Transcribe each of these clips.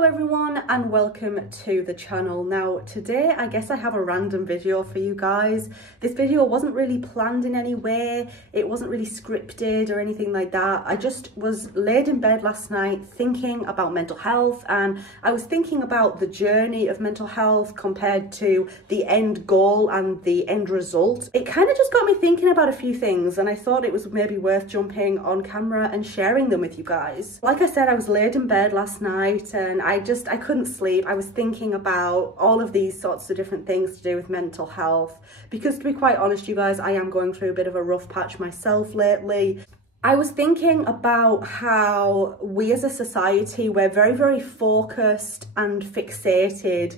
Hello everyone and welcome to the channel. Now today I guess I have a random video for you guys. This video wasn't really planned in any way, it wasn't really scripted or anything like that. I just was laid in bed last night thinking about mental health, and I was thinking about the journey of mental health compared to the end goal and the end result. It kind of just got me thinking about a few things, and I thought it was maybe worth jumping on camera and sharing them with you guys. Like I said, I was laid in bed last night and I couldn't sleep. I was thinking about all of these sorts of different things to do with mental health, because to be quite honest you guys, I am going through a bit of a rough patch myself lately. I was thinking about how we as a society, we're very, very focused and fixated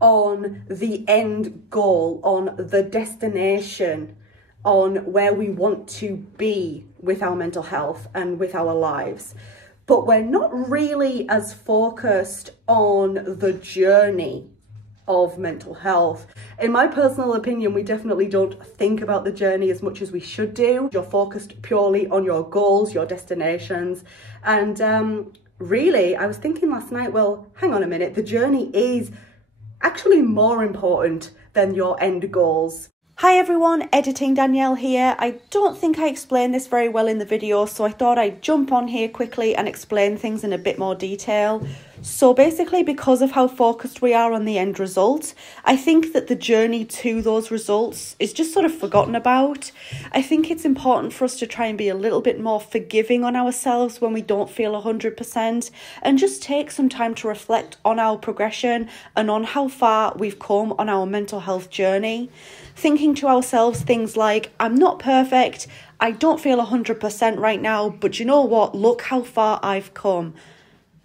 on the end goal, on the destination, on where we want to be with our mental health and with our lives. But we're not really as focused on the journey of mental health. In my personal opinion, we definitely don't think about the journey as much as we should do. You're focused purely on your goals, your destinations. And really, I was thinking last night, well, hang on a minute, the journey is actually more important than your end goals. Hi everyone, editing Danielle here. I don't think I explained this very well in the video, so I thought I'd jump on here quickly and explain things in a bit more detail. So basically, because of how focused we are on the end result, I think that the journey to those results is just sort of forgotten about. I think it's important for us to try and be a little bit more forgiving on ourselves when we don't feel 100%, and just take some time to reflect on our progression and on how far we've come on our mental health journey. Thinking to ourselves things like, I'm not perfect, I don't feel 100% right now, but you know what, look how far I've come.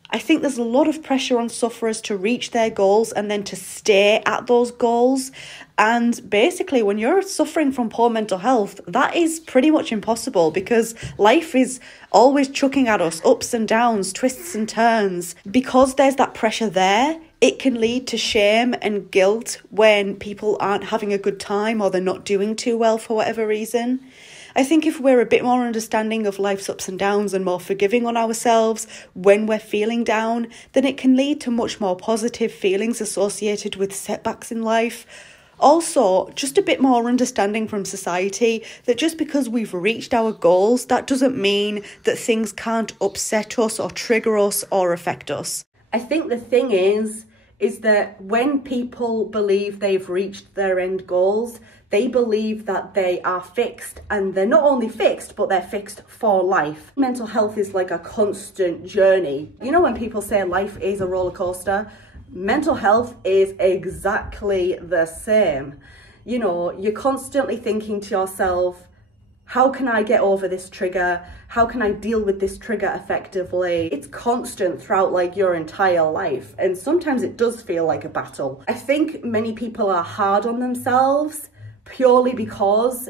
I think there's a lot of pressure on sufferers to reach their goals and then to stay at those goals. And basically, when you're suffering from poor mental health, that is pretty much impossible, because life is always chucking at us ups and downs, twists and turns. Because there's that pressure there, it can lead to shame and guilt when people aren't having a good time or they're not doing too well for whatever reason. I think if we're a bit more understanding of life's ups and downs and more forgiving on ourselves when we're feeling down, then it can lead to much more positive feelings associated with setbacks in life. Also, just a bit more understanding from society that just because we've reached our goals, that doesn't mean that things can't upset us or trigger us or affect us. I think the thing is that when people believe they've reached their end goals, they believe that they are fixed, and they're not only fixed, but they're fixed for life. Mental health is like a constant journey. You know, when people say life is a roller coaster, mental health is exactly the same. You know, you're constantly thinking to yourself, how can I get over this trigger? How can I deal with this trigger effectively? It's constant throughout like your entire life, and sometimes it does feel like a battle. I think many people are hard on themselves purely because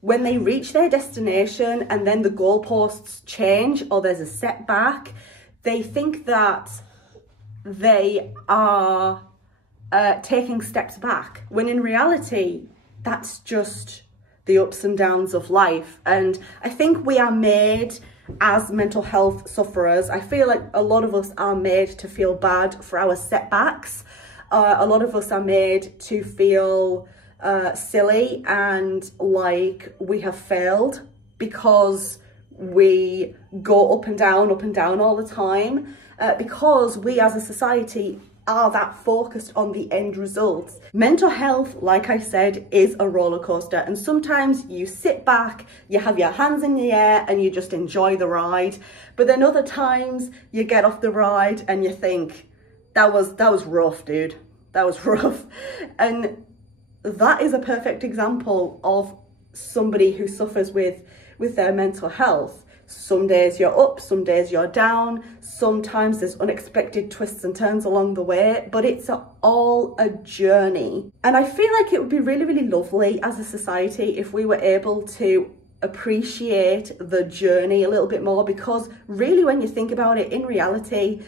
when they reach their destination and then the goalposts change or there's a setback, they think that they are taking steps back, when in reality, that's just the ups and downs of life. And I think we are made as mental health sufferers, I feel like a lot of us are made to feel bad for our setbacks. A lot of us are made to feel silly and like we have failed because we go up and down all the time, because we as a society are that focused on the end results. Mental health, like I said, is a roller coaster, and sometimes you sit back, you have your hands in the air and you just enjoy the ride, but then other times you get off the ride and you think, that was rough, dude, that was rough. And that is a perfect example of somebody who suffers with their mental health. Some days you're up, some days you're down, sometimes there's unexpected twists and turns along the way, but it's all a journey. And I feel like it would be really, really lovely as a society if we were able to appreciate the journey a little bit more, because really when you think about it, in reality,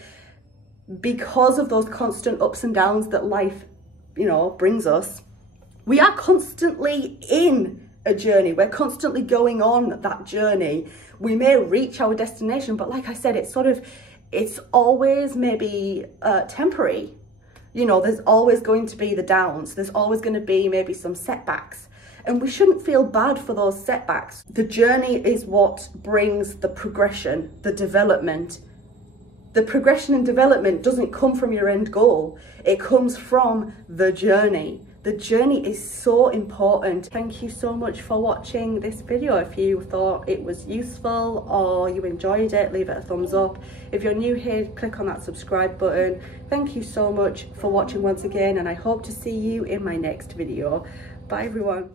because of those constant ups and downs that life, you know, brings us, we are constantly in a journey. We're constantly going on that journey. We may reach our destination, but like I said, it's always maybe temporary. You know, there's always going to be the downs. There's always going to be maybe some setbacks. And we shouldn't feel bad for those setbacks. The journey is what brings the progression, the development. The progression and development doesn't come from your end goal. It comes from the journey. The journey is so important. Thank you so much for watching this video. If you thought it was useful or you enjoyed it, leave it a thumbs up. If you're new here, click on that subscribe button. Thank you so much for watching once again, and I hope to see you in my next video. Bye everyone.